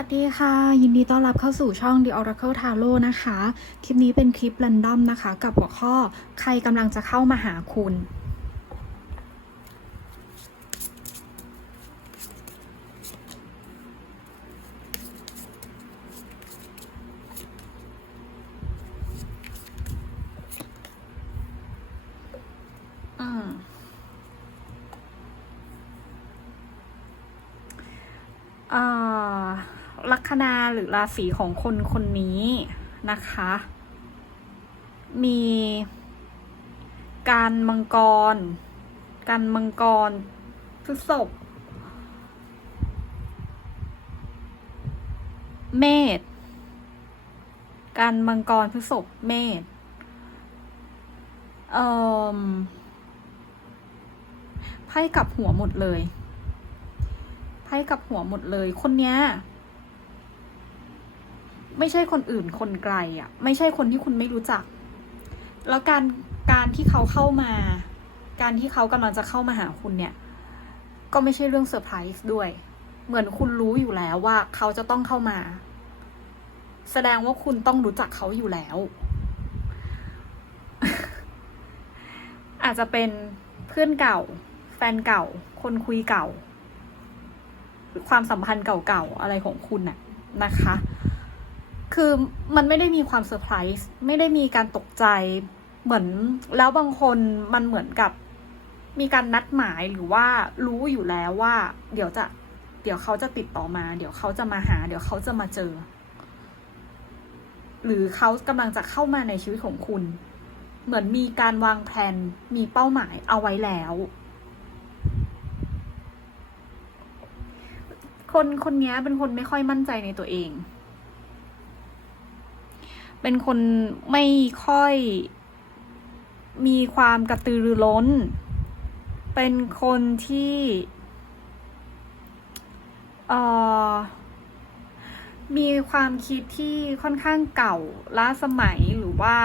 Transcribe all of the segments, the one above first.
สวัสดีค่ะ ยินดีต้อนรับเข้าสู่ช่อง The Oracle Tarot นะคะ คลิปนี้เป็นคลิป r รนดอมนะคะ กับหัวข้อใครกำลังจะเข้ามาหาคุณ อืม เอ่อลั คนาหรือราศีของคนคนนี้นะคะ มีการมังกร การมังกรพฤษภเมษการมังกรพฤษภเมษเอ่อไพ่กับหัวหมดเลยไพ่กับหัวหมดเลย คนเนี้ย ไม่ใช่คนอื่นคนไกลอะ่ะ ไม่ใช่คนที่คุณไม่รู้จัก แล้วการการที่เขาเข้ามา การที่เขากำลังจะเข้ามาหาคุณเนี่ย ก็ไม่ใช่เรื่องเซอร์ไพรส์ด้วย เหมือนคุณรู้อยู่แล้วว่าเขาจะต้องเข้ามา แสดงว่าคุณต้องรู้จักเขาอยู่แล้ว อาจจะเป็นเพื่อนเก่า แฟนเก่า คนคุยเก่า ความสัมพันธ์เก่าๆอะไรของคุณน่ะนะคะ คือมันไม่ได้มีความเซอร์ไพรส์ไม่ได้มีการตกใจเหมือนแล้วบางคนมันเหมือนกับมีการนัดหมายหรือว่ารู้อยู่แล้วว่า เดี๋ยวจะ เดี๋ยวเขาจะติดต่อมา เดี๋ยวเขาจะมาหา เดี๋ยวเขาจะมาเจอ หรือเขากำลังจะเข้ามาในชีวิตของคุณ เหมือนมีการวางแผนมีเป้าหมายเอาไว้แล้ว คนคนนี้เป็นคนไม่ค่อยมั่นใจในตัวเอง เป็นคนไม่ค่อยมีความกระตือรือร้น เป็นคนที่เอ่อมีความคิดที่ค่อนข้างเก่าล้าสมัยหรือว่า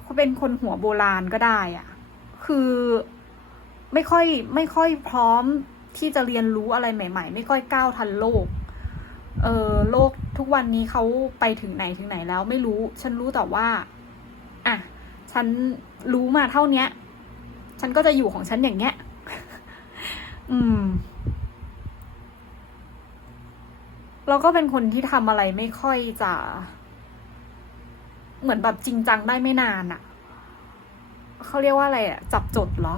เขาเป็นคนหัวโบราณก็ได้อะคือไม่ค่อยไม่ค่อยพร้อมที่จะเรียนรู้อะไรใหม่ ๆ ไม่ค่อยก้าวทันโลก เออโลกทุกวันนี้เขาไปถึงไหนถึงไหนแล้วไม่รู้ ฉันรู้แต่ว่า อะ ฉันรู้มาเท่าเนี้ย ฉันก็จะอยู่ของฉันอย่างเงี้ย อืม เราก็เป็นคนที่ทำอะไรไม่ค่อยจะ เหมือนแบบจริงจังได้ไม่นานอะ่ะเขาเรียกว่าอะไรอะ่ะจับจดเหรอ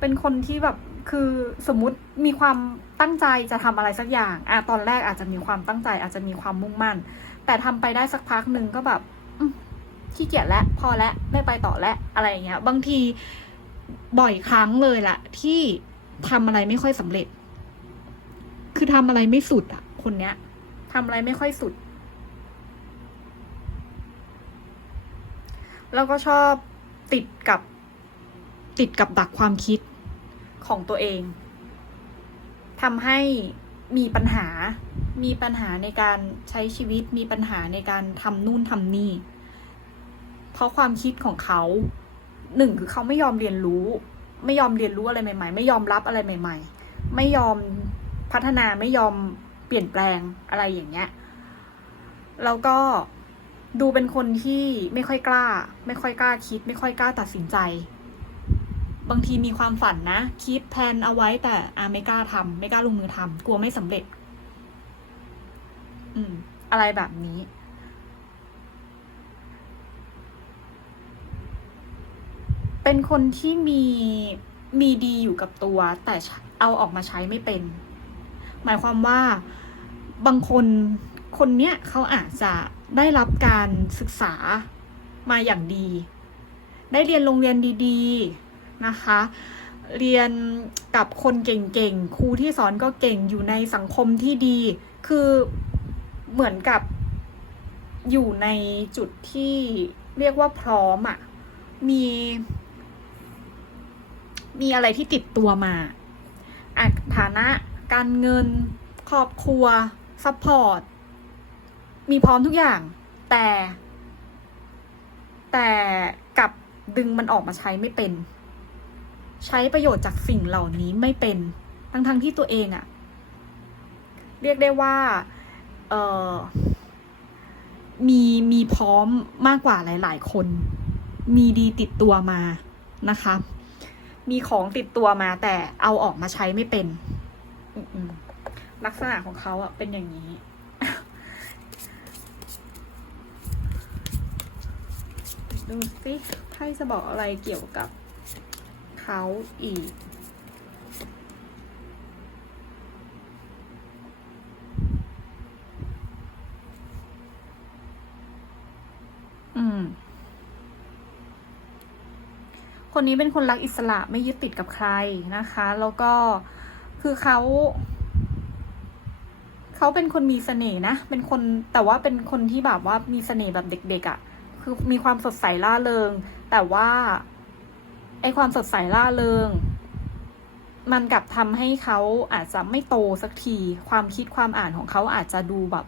เป็นคนที่แบบ คือสมมติมีความตั้งใจจะทำอะไรสักอย่างอะตอนแรกอาจจะมีความตั้งใจอาจจะมีความมุ่งมั่น แต่ทำไปได้สักพักหนึ่งก็แบบขี้เกียจแล้วพอแล้วไม่ไปต่อแล้วอะไรอย่างเงี้ย บางทีบ่อยครั้งเลยแหละที่ทำอะไรไม่ค่อยสำเร็จ คือทำอะไรไม่สุดอะ คนเนี้ยทำอะไรไม่ค่อยสุด แล้วก็ชอบติดกับติดกับดักความคิด ของตัวเองทำให้มีปัญหา มีปัญหาในการใช้ชีวิต มีปัญหาในการทำนู่นทำนี่ เพราะความคิดของเขาหนึ่งคือเขาไม่ยอมเรียนรู้ ไม่ยอมเรียนรู้อะไรใหม่ ๆ ไม่ยอมรับอะไรใหม่ ๆ ไม่ยอมพัฒนาไม่ยอมเปลี่ยนแปลงอะไรอย่างเงี้ย แล้วก็ดูเป็นคนที่ไม่ค่อยกล้า ไม่ค่อยกล้าคิด ไม่ค่อยกล้าตัดสินใจ บางทีมีความฝันนะ คิดแพนเอาไว้แต่อาไม่กล้าทำไม่กล้าลงมือทำกลัวไม่สำเร็จ อืม อะไรแบบนี้ เป็นคนที่มีมีดีอยู่กับตัว แต่เอาออกมาใช้ไม่เป็น หมายความว่าบางคนคนเนี้ยเขาอาจจะได้รับการศึกษามาอย่างดี ได้เรียนโรงเรียนดี ๆ นะคะ เรียนกับคนเก่งๆ ครูที่สอนก็เก่งอยู่ในสังคมที่ดี คือเหมือนกับอยู่ในจุดที่เรียกว่าพร้อมอะ่ะ มี มีอะไรที่ติดตัวมาอะฐานะ การเงิน ครอบครัวซัพพอร์ต มีพร้อมทุกอย่าง แต่ แต่กับดึงมันออกมาใช้ไม่เป็น ใช้ประโยชน์จากสิ่งเหล่านี้ไม่เป็น ทั้งๆทที่ตัวเองอะเรียกได้ว่าเออมีมีพร้อมมากกว่าหลาย ๆ คน มีดีติดตัวมานะคะ มีของติดตัวมาแต่เอาออกมาใช้ไม่เป็นลักษณะของเขาอะเป็นอย่างนี้ดูสิไพ่จะบอกอะไรเกี่ยวกับ เขาอีก อืม คนนี้เป็นคนรักอิสระไม่ยึดติดกับใครนะคะ แล้วก็คือเขาเขาเป็นคนมีเสน่ห์นะ เป็นคนแต่ว่าเป็นคนที่แบบว่ามีเสน่ห์แบบเด็กๆอะ่ะ คือมีความสดใสล่าเริง แต่ว่า ไอความสดใสล่าเริง มันกลับทำให้เขาอาจจะไม่โตสักที ความคิดความอ่านของเขาอาจจะดูแบบ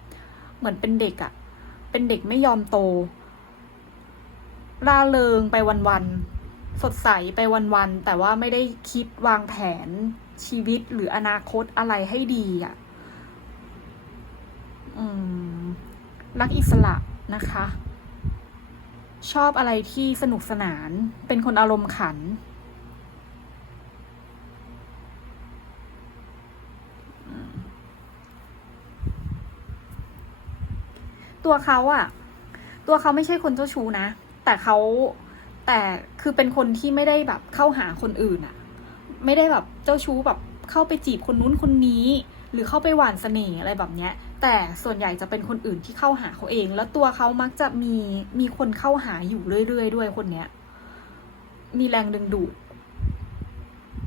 เหมือนเป็นเด็กอะเป็นเด็กไม่ยอมโตล่าเริงไปวันๆสดใสไปวันๆแต่ว่าไม่ได้คิดวางแผนชีวิตหรืออนาคตอะไรให้ดีอะ่ะ อืม รักอิสระนะคะ ชอบอะไรที่สนุกสนาน เป็นคนอารมณ์ขัน ตัวเขาอะตัวเขาไม่ใช่คนเจ้าชู้นะ แต่เขาแต่คือเป็นคนที่ไม่ได้แบบเข้าหาคนอื่นอะไม่ได้แบบเจ้าชู้แบบเข้าไปจีบคนนู้นคนนี้ หรือเข้าไปหวานเสน่ห์อะไรแบบเนี้ย แต่ส่วนใหญ่จะเป็นคนอื่นที่เข้าหาเขาเอง แล้วตัวเขามักจะมีมีคนเข้าหาอยู่เรื่อยๆด้วยคนเนี้ย มีแรงดึงดูด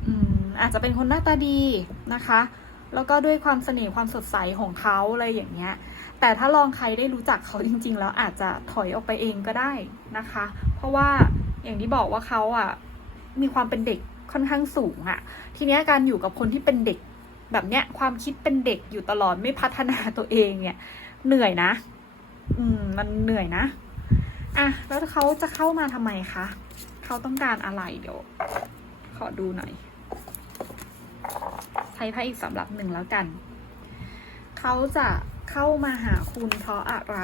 อืมอาจจะเป็นคนหน้าตาดีนะคะ แล้วก็ด้วยความเสน่ห์ความสดใสของเขาอะไรอย่างเงี้ย แต่ถ้าลองใครได้รู้จักเขาจริง ๆ แล้วอาจจะถอยออกไปเองก็ได้นะคะ เพราะว่าอย่างที่บอกว่าเขาอะมีความเป็นเด็กค่อนข้างสูงอะ ทีนี้การอยู่กับคนที่เป็นเด็ก แบบเนี้ยความคิดเป็นเด็กอยู่ตลอดไม่พัฒนาตัวเองเนี่ย เหนื่อยนะ อืม มันเหนื่อยนะอะแล้วเขาจะเข้ามาทำไมคะเขาต้องการอะไรเดี๋ยว ขอดูหน่อยใช้ไพ่อีกสำหรับหนึ่งแล้วกัน เขาจะเข้ามาหาคุณเพราะอะไร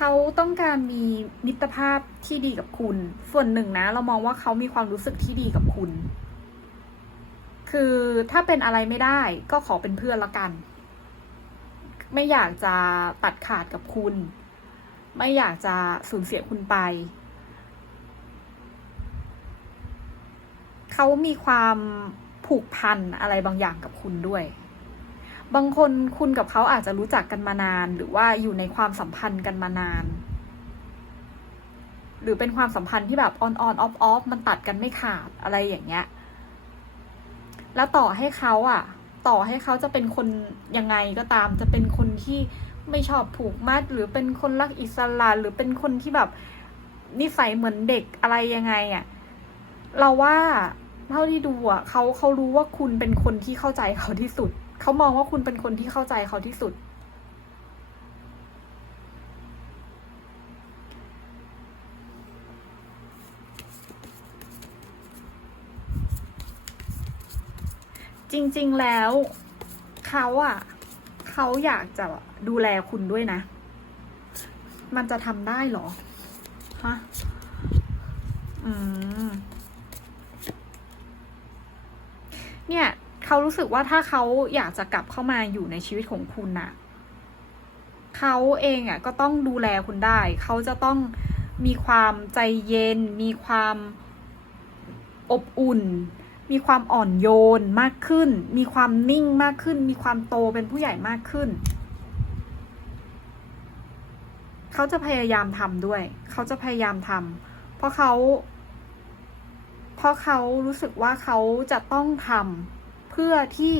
เขาต้องการมีมิตรภาพที่ดีกับคุณ ส่วนหนึ่งนะ เรามองว่าเขามีความรู้สึกที่ดีกับคุณ คือถ้าเป็นอะไรไม่ได้ก็ขอเป็นเพื่อนละกัน ไม่อยากจะตัดขาดกับคุณ ไม่อยากจะสูญเสียคุณไป เขามีความผูกพันอะไรบางอย่างกับคุณด้วย บางคนคุณกับเขาอาจจะรู้จักกันมานาน หรือว่าอยู่ในความสัมพันธ์กันมานาน หรือเป็นความสัมพันธ์ที่แบบออนออนออฟออฟมันตัดกันไม่ขาดอะไรอย่างเงี้ย แล้วต่อให้เขาอะ ต่อให้เขาจะเป็นคนยังไงก็ตาม จะเป็นคนที่ไม่ชอบผูกมัด หรือเป็นคนรักอิสระหรือเป็นคนที่แบบนิสัยเหมือนเด็กอะไรยังไงอะ เราว่าเท่าที่ดูอะเขาเขารู้ว่าคุณเป็นคนที่เข้าใจเขาที่สุด เขามองว่าคุณเป็นคนที่เข้าใจเขาที่สุด จริง ๆ แล้วเขาอะเขาอยากจะดูแลคุณด้วยนะ มันจะทำได้เหรอ ฮะ อืม เนี่ย เขา รู้สึกว่าถ้าเขาอยากจะกลับเข้ามาอยู่ในชีวิตของคุณน่ะเขาเองอะก็ต้องดูแลคุณได้ เขาจะต้องมีความใจเย็น มีความอบอุ่น มีความอ่อนโยนมากขึ้น มีความนิ่งมากขึ้น มีความโตเป็นผู้ใหญ่มากขึ้น เขาจะพยายามทำด้วย เขาจะพยายามทำเพราะเขา เพราะเขารู้สึกว่าเขาจะต้องทำ พื่อที่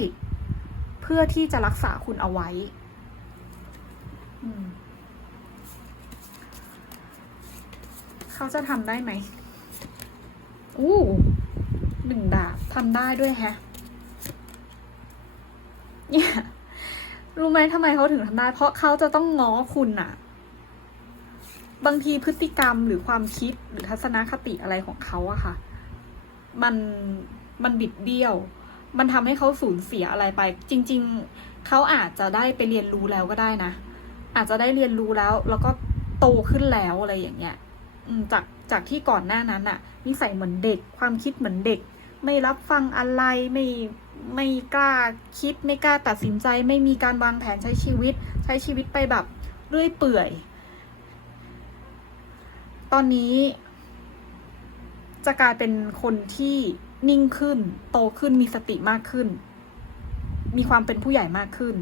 เพื่อที่จะรักษาคุณเอาไว้เขาจะทำได้ไหมอู้หนึ่งดาบทำได้ด้วยแฮะ เนี่ย รู้ไหมทำไมเขาถึงทำได้ เพราะเขาจะต้องง้อคุณอะบางทีพฤติกรรมหรือความคิดหรือทัศนคติอะไรของเขาอะค่ะ มันมันบิดเบี้ยว มันทำให้เขาสูญเสียอะไรไป จริง ๆ เขาอาจจะได้ไปเรียนรู้แล้วก็ได้นะ อาจจะได้เรียนรู้แล้ว แล้วก็โตขึ้นแล้วอะไรอย่างเงี้ยจากจากที่ก่อนหน้านั้นอะนิสัยเหมือนเด็ก ความคิดเหมือนเด็ก ไม่รับฟังอะไรไม่ไม่กล้าคิดไม่กล้าตัดสินใจ ไม่มีการวางแผนใช้ชีวิต ใช้ชีวิตไปแบบเรื่อยเปื่อย ตอนนี้จะกลายเป็นคนที่ นิ่งขึ้น โตขึ้นมีสติมากขึ้น มีความเป็นผู้ใหญ่มากขึ้น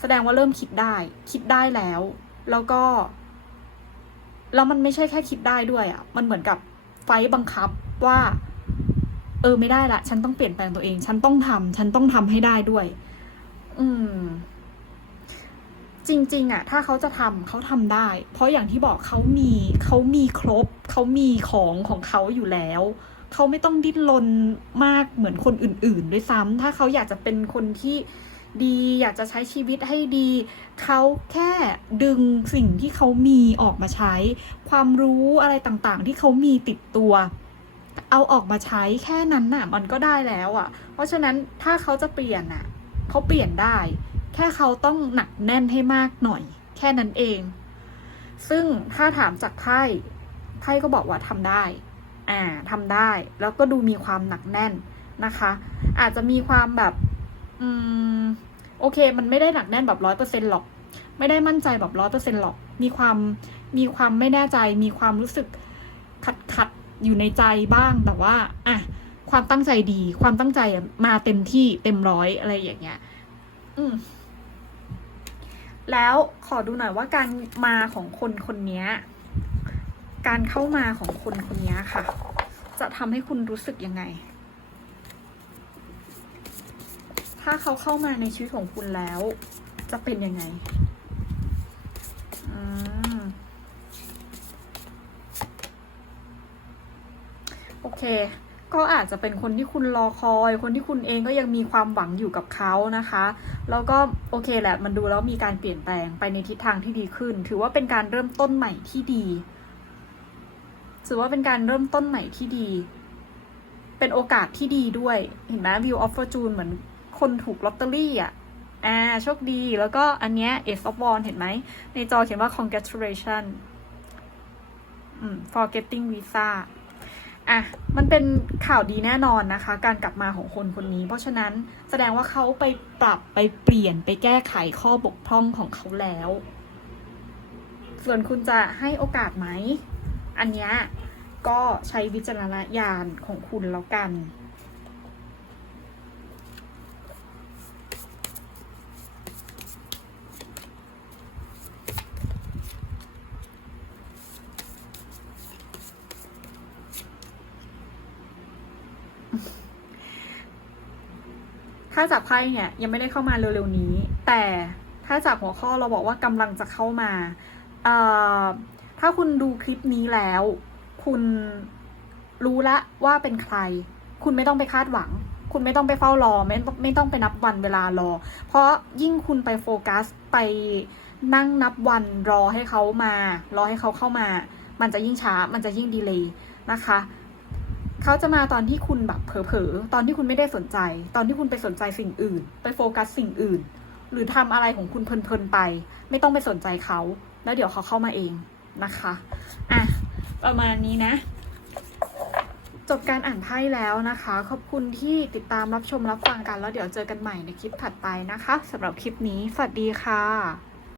แสดงว่าเริ่มคิดได้ คิดได้แล้ว แล้วก็ แล้วมันไม่ใช่แค่คิดได้ด้วยอะ่ะ มันเหมือนกับไฟบังคับว่า เออไม่ได้ละ ฉันต้องเปลี่ยนแปลงตัวเอง ฉันต้องทำฉันต้องทำให้ได้ด้วย อืม จริงๆอะถ้าเขาจะทำเขาทำได้ เพราะอย่างที่บอกเขามีเขามีครบเขามีของของเขาอยู่แล้วเขาไม่ต้องดิ้นรนมากเหมือนคนอื่น ๆ ด้วยซ้ำถ้าเขาอยากจะเป็นคนที่ดีอยากจะใช้ชีวิตให้ดี เขาแค่ดึงสิ่งที่เขามีออกมาใช้ ความรู้อะไรต่างๆ ที่เขามีติดตัว เอาออกมาใช้แค่นั้นน่ะ มันก็ได้แล้วอะ เพราะฉะนั้นถ้าเขาจะเปลี่ยนน่ะเขาเปลี่ยนได้ แค่เขาต้องหนักแน่นให้มากหน่อย แค่นั้นเอง ซึ่งถ้าถามจากไพ่ไพ่ก็บอกว่าทำได้ อ่าทำได้แล้วก็ดูมีความหนักแน่นนะคะ อาจจะมีความแบบ อืม โอเค มันไม่ได้หนักแน่นแบบร้อยเปอร์เซ็นหรอก ไม่ได้มั่นใจแบบร้อยเปอร์เซ็นหรอก มีความ มีความไม่แน่ใจ มีความรู้สึกขัดขัดอยู่ในใจบ้าง แต่ว่า อะ ความตั้งใจดี ความตั้งใจมาเต็มที่ เต็มร้อยอะไรอย่างเงี้ย อืม แล้วขอดูหน่อยว่าการมาของคนคนนี้การเข้ามาของคนคนนี้ค่ะ จะทำให้คุณรู้สึกยังไง ถ้าเขาเข้ามาในชีวิตของคุณแล้ว จะเป็นยังไงอืมโอเค ก็อาจจะเป็นคนที่คุณรอคอย คนที่คุณเองก็ยังมีความหวังอยู่กับเขานะคะ แล้วก็โอเคแหละ มันดูแล้วมีการเปลี่ยนแปลงไปในทิศทางที่ดีขึ้น ถือว่าเป็นการเริ่มต้นใหม่ที่ดี ถือว่าเป็นการเริ่มต้นใหม่ที่ดี เป็นโอกาสที่ดีด้วย เห็นไหม View of Fortune เหมือนคนถูกลอตเตอรี่อะอ่าโชคดี แล้วก็อันเนี้ย Ace of Wands เห็นไหม ในจอเขียนว่า congratulation อืม for getting visa อะมันเป็นข่าวดีแน่นอนนะคะ การกลับมาของคนคนนี้ เพราะฉะนั้นแสดงว่าเขาไปปรับไปเปลี่ยนไปแก้ไขข้อบกพร่องของเขาแล้ว ส่วนคุณจะให้โอกาสไหม อันนี้ก็ใช้วิจารณญาณของคุณแล้วกัน ถ้าจับไพ่เนี่ยยังไม่ได้เข้ามาเร็วๆนี้ แต่ถ้าจับหัวข้อเราบอกว่ากำลังจะเข้ามาเอ่อถ้าคุณดูคลิปนี้แล้ว คุณรู้ละว่าเป็นใคร คุณไม่ต้องไปคาดหวัง คุณไม่ต้องไปเฝ้ารอ ไม่ต้องไม่ต้องไปนับวันเวลารอ เพราะยิ่งคุณไปโฟกัสไปนั่งนับวันรอให้เขามา รอให้เขาเข้ามา มันจะยิ่งช้า มันจะยิ่งดีเลย์นะคะ เขาจะมาตอนที่คุณแบบเผลอๆ ตอนที่คุณไม่ได้สนใจ ตอนที่คุณไปสนใจสิ่งอื่น ไปโฟกัสสิ่งอื่น หรือทำอะไรของคุณเพลินๆไป ไม่ต้องไปสนใจเขา แล้วเดี๋ยวเขาเข้ามาเองนะคะ อะ ประมาณนี้นะ จบการอ่านไพ่แล้วนะคะ ขอบคุณที่ติดตามรับชมรับฟังกัน แล้วเดี๋ยวเจอกันใหม่ในคลิปถัดไปนะคะสำหรับคลิปนี้ สวัสดีค่ะ